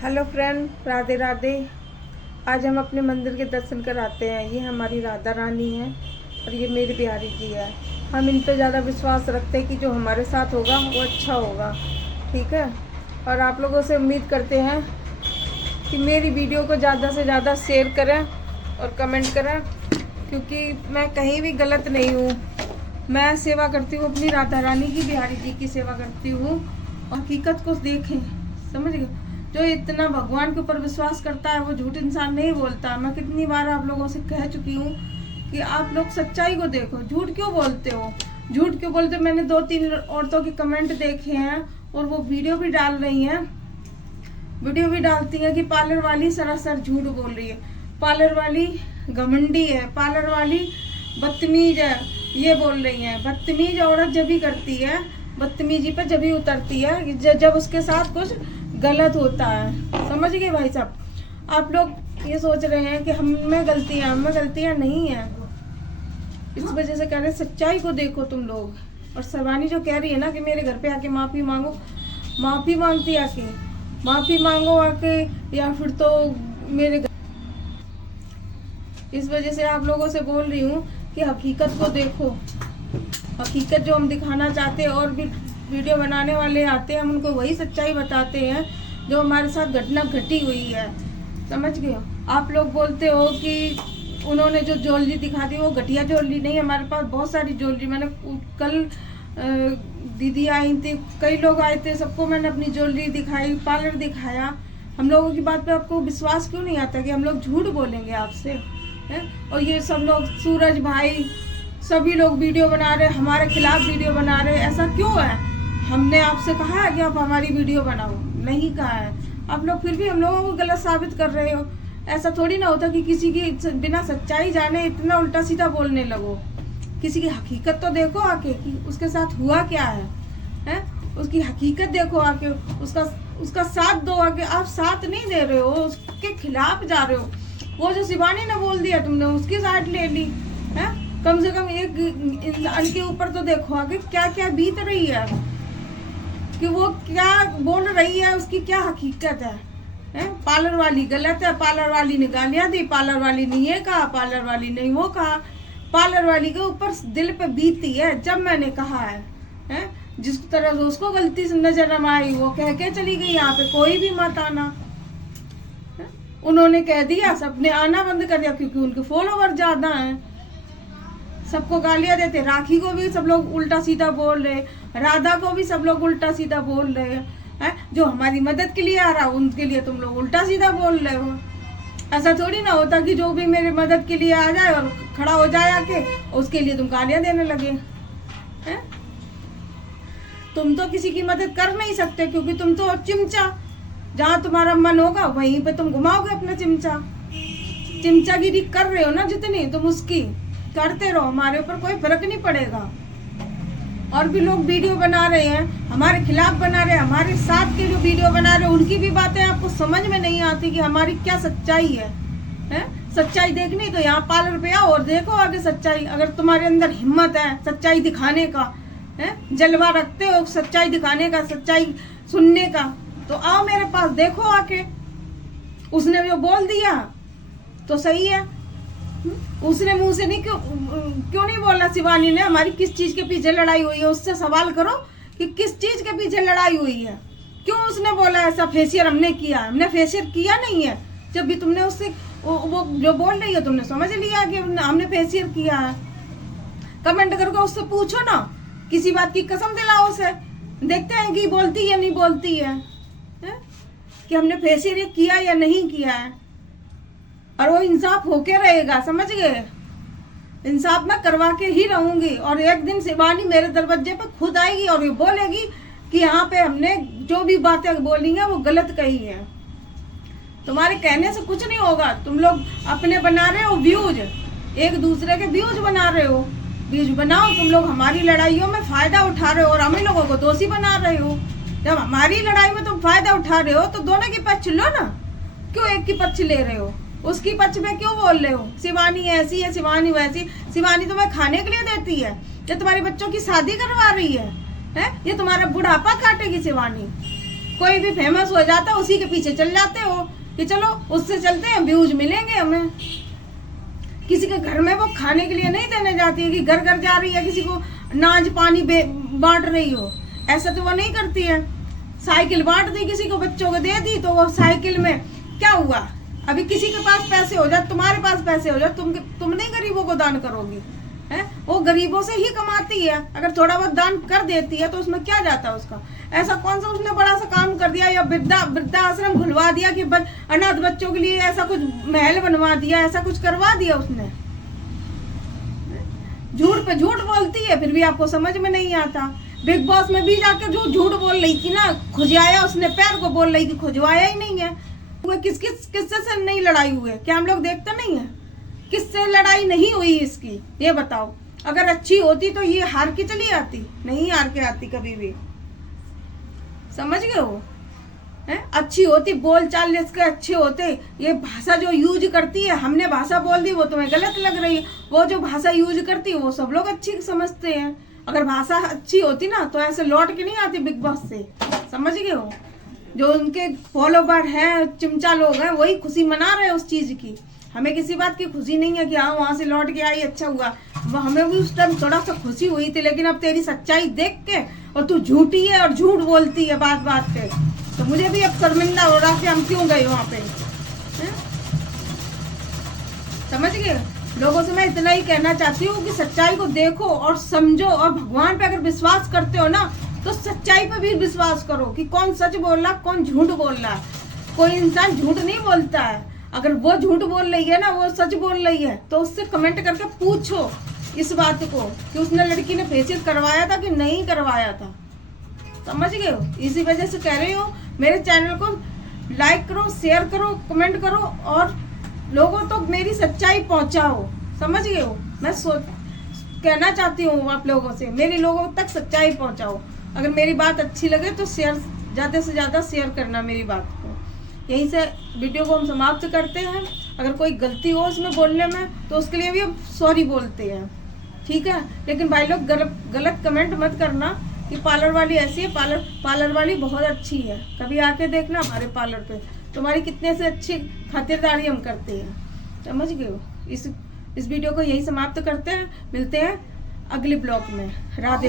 Hello friend, Radhe Radhe. आज हम अपने मंदिर के दर्शन कराते हैं। ये हमारी राधा रानी है और ये मेरी प्यारी जी है। हम इन पे ज़्यादा विश्वास रखते हैं कि जो हमारे साथ होगा वो अच्छा होगा, ठीक है। और आप लोगों से उम्मीद करते हैं कि मेरी वीडियो को ज़्यादा से ज़्यादा शेयर करें और कमेंट करें, क्योंकि मैं कहीं भी गलत नहीं हूँ। मैं सेवा करती हूँ, अपनी राधा रानी की, बिहारी जी की सेवा करती हूँ। और हकीकत को देखें, समझ गए। जो इतना भगवान के ऊपर विश्वास करता है वो झूठ इंसान नहीं बोलता। मैं कितनी बार आप लोगों से कह चुकी हूँ कि आप लोग सच्चाई को देखो, झूठ क्यों बोलते हो, झूठ क्यों बोलते हो। मैंने 2-3 औरतों के कमेंट देखे हैं और वो वीडियो भी डाल रही हैं, वीडियो भी डालती है कि पार्लर वाली सरासर झूठ बोल रही है, पार्लर वाली घमंडी है, पार्लर वाली बदतमीज है, ये बोल रही है। बदतमीज औरत जब भी करती है, बदतमीजी पे जब भी उतरती है जब उसके साथ कुछ गलत होता है, समझ गए भाई साहब। आप लोग ये सोच रहे हैं कि हमें गलतियां नहीं है, इस वजह से कह रहे हैं सच्चाई को देखो तुम लोग। और शिवानी जो कह रही है ना कि मेरे घर पे आके माफ़ी मांगो, माफ़ी मांगती आके, माफ़ी मांगो आके, या फिर तो मेरे घर। इस वजह से आप लोगों से बोल रही हूँ कि हकीकत को देखो। हकीकत जो हम दिखाना चाहते हैं, और भी वीडियो बनाने वाले आते हैं, हम उनको वही सच्चाई बताते हैं जो हमारे साथ घटना घटी हुई है, समझ गए। आप लोग बोलते हो कि उन्होंने जो ज्वेलरी दिखा दी वो घटिया ज्वेलरी नहीं। हमारे पास बहुत सारी ज्वेलरी, मैंने कल दीदी आई थी, कई लोग आए थे, सबको मैंने अपनी ज्वेलरी दिखाई, पार्लर दिखाया। हम लोगों की बात पे आपको विश्वास क्यों नहीं आता कि हम लोग झूठ बोलेंगे आपसे, है? और ये सब लोग, सूरज भाई, सभी लोग वीडियो बना रहे, हमारे खिलाफ वीडियो बना रहे, ऐसा क्यों है? हमने आपसे कहा है कि आप हमारी वीडियो बनाओ? नहीं कहा है। आप लोग फिर भी हम लोगों को गलत साबित कर रहे हो। ऐसा थोड़ी ना होता कि किसी की बिना सच्चाई जाने इतना उल्टा सीधा बोलने लगो। किसी की हकीकत तो देखो आके कि उसके साथ हुआ क्या है? उसकी हकीकत देखो आके, उसका साथ दो आके। आप साथ नहीं दे रहे हो, उसके खिलाफ जा रहे हो। वो जो शिवानी ने बोल दिया, तुमने उसकी साइड ले ली है। कम से कम एक इंसान के ऊपर तो देखो आगे क्या क्या बीत रही है, कि वो क्या बोल रही है, उसकी क्या हकीकत है? पार्लर वाली गलत है, पार्लर वाली ने गालियां दी, पार्लर वाली ने ये कहा, पार्लर वाली ने वो कहा। पार्लर वाली के ऊपर दिल पे बीती है जब मैंने कहा है? जिस तरह से उसको गलती से नजर न आई वो कह के चली गई, यहाँ पे कोई भी मत आना। उन्होंने कह दिया, सबने आना बंद कर दिया क्योंकि उनके फॉलोवर ज्यादा हैं। सबको गालियां देते, राखी को भी सब लोग उल्टा सीधा बोल रहे, राधा को भी सब लोग उल्टा सीधा बोल रहे हैं। जो हमारी मदद के लिए आ रहा उनके लिए तुम लोग उल्टा सीधा बोल रहे हो। ऐसा थोड़ी ना होता कि जो भी मेरे मदद के लिए आ जाए और खड़ा हो जाए आके, उसके लिए तुम गालियां देने लगे हैं। तुम तो किसी की मदद कर नहीं सकते, क्योंकि तुम तो चिमचा, जहाँ तुम्हारा मन होगा वहीं पे तुम घुमाओगे अपना चिमचा। चिमचागिरी कर रहे हो ना जितनी, तुम उसकी करते रहो, हमारे ऊपर कोई फर्क नहीं पड़ेगा। और भी लोग वीडियो बना रहे हैं, हमारे खिलाफ बना रहे हैं, हमारे साथ के जो वीडियो बना रहे हैं उनकी भी बातें आपको समझ में नहीं आती कि हमारी क्या सच्चाई है? सच्चाई देखनी तो यहाँ पार्लर पे आओ और देखो आगे सच्चाई। अगर तुम्हारे अंदर हिम्मत है सच्चाई दिखाने का, जलवा रखते हो सच्चाई दिखाने का, सच्चाई सुनने का, तो आओ मेरे पास, देखो आके। उसने जो बोल दिया तो सही है, उसने मुंह से नहीं, क्यों नहीं बोला शिवानी ने हमारी किस चीज के पीछे लड़ाई हुई है? उससे सवाल करो कि किस चीज के पीछे लड़ाई हुई है। क्यों उसने बोला ऐसा फेशियल हमने किया? हमने फेशियल किया नहीं है। जब भी तुमने उससे वो जो बोल रही है तुमने समझ लिया कि हमने फेशियल किया है। कमेंट करके उससे पूछो ना, किसी बात की कसम दिलाओ उसे, देखते हैं कि बोलती है नहीं बोलती है, कि हमने फेशियल किया या नहीं किया है। और वो इंसाफ होके रहेगा, समझ गए। इंसाफ मैं करवा के ही रहूंगी। और एक दिन शिवानी मेरे दरवाजे पे खुद आएगी और ये बोलेगी कि यहाँ पे हमने जो भी बातें बोली हैं वो गलत कही है। तुम्हारे कहने से कुछ नहीं होगा। तुम लोग अपने बना रहे हो व्यूज, एक दूसरे के व्यूज बना रहे हो। व्यूज बनाओ, तुम लोग हमारी लड़ाइयों में फायदा उठा रहे हो और हमें लोगों को दोषी बना रहे हो। जब हमारी लड़ाई में तुम फायदा उठा रहे हो तो दोनों की पक्ष लो ना, क्यों एक की पक्ष ले रहे हो? उसकी पक्ष में क्यों बोल रहे हो? शिवानी ऐसी है, शिवानी वैसी। शिवानी तुम्हें खाने के लिए देती है, ये तुम्हारे बच्चों की शादी करवा रही है? ये तुम्हारा बुढ़ापा काटेगी शिवानी। कोई भी फेमस हो जाता है उसी के पीछे चल जाते हो कि चलो उससे चलते हैं, व्यूज मिलेंगे हमें। किसी के घर में वो खाने के लिए नहीं देने जाती है कि घर घर जा रही है किसी को नाज पानी बांट रही हो, ऐसा तो वो नहीं करती है। साइकिल बांट दी किसी को, बच्चों को दे दी, तो वो साइकिल में क्या हुआ? अभी किसी के पास पैसे हो जाए, तुम्हारे पास पैसे हो जाए, तुम नहीं गरीबों को दान करोगी? है वो गरीबों से ही कमाती है, अगर थोड़ा बहुत दान कर देती है तो उसमें क्या जाता है उसका? ऐसा कौन सा उसने बड़ा सा काम कर दिया या वृद्धाश्रम खुलवा दिया कि अनाथ बच्चों के लिए ऐसा कुछ महल बनवा दिया, ऐसा कुछ करवा दिया उसने? झूठ पे झूठ बोलती है, फिर भी आपको समझ में नहीं आता। बिग बॉस में भी जाके जो झूठ बोल रही थी ना, खुजवाया उसने पैर को, बोल रही थी खुजवाया ही नहीं है। किससे से नहीं लड़ाई हुई है? क्या हम लोग देखते नहीं है? किससे लड़ाई नहीं हुई इसकी, ये बताओ। अगर अच्छी होती तो ये हार के चली आती? नहीं हार के आती कभी भी, समझ गए हो? अच्छी होती, बोल चाल जिसके अच्छे होते, ये भाषा जो यूज करती है, हमने भाषा बोल दी वो तुम्हें गलत लग रही है, वो जो भाषा यूज करती है वो सब लोग अच्छी समझते हैं। अगर भाषा अच्छी होती ना तो ऐसे लौट के नहीं आती बिग बॉस से, समझ गए हो? जो उनके फॉलोवर हैं, चिमचा लोग हैं, वही खुशी मना रहे हैं उस चीज की। हमें किसी बात की खुशी नहीं है कि हाँ वहां से लौट के आई, अच्छा हुआ। हमें भी उस टाइम थोड़ा सा खुशी हुई थी, लेकिन अब तेरी सच्चाई देख के, और तू झूठी है और झूठ बोलती है बात बात पे, तो मुझे भी अब शर्मिंदा हो रहा कि हम क्यों गए वहां पे। समझ गए? लोगों से मैं इतना ही कहना चाहती हूँ कि सच्चाई को देखो और समझो, और भगवान पे अगर विश्वास करते हो ना तो सच्चाई पे भी विश्वास करो कि कौन सच बोल रहा, कौन झूठ बोल रहा। कोई इंसान झूठ नहीं बोलता है। अगर वो झूठ बोल रही है ना, वो सच बोल रही है, तो उससे कमेंट करके पूछो इस बात को कि उसने लड़की ने फेशियल करवाया था कि नहीं करवाया था। समझ गए हो? इसी वजह से कह रही हूँ मेरे चैनल को लाइक करो, शेयर करो, कमेंट करो, और लोगों तक मेरी सच्चाई पहुंचाओ। समझ गए हो? मैं कहना चाहती हूँ आप लोगों से, मेरे लोगों तक सच्चाई पहुंचाओ। अगर मेरी बात अच्छी लगे तो शेयर, ज़्यादा से ज़्यादा शेयर करना मेरी बात को। यहीं से वीडियो को हम समाप्त करते हैं। अगर कोई गलती हो इसमें बोलने में तो उसके लिए भी हम सॉरी बोलते हैं, ठीक है? लेकिन भाई लोग गलत कमेंट मत करना कि पार्लर वाली ऐसी है, पार्लर वाली बहुत अच्छी है। कभी आके देखना हमारे पार्लर पे, तुम्हारी कितने से अच्छी खातिरदारी हम करते हैं। समझ गए हो? इस वीडियो को यही समाप्त करते हैं। मिलते हैं अगले ब्लॉग में। राधे।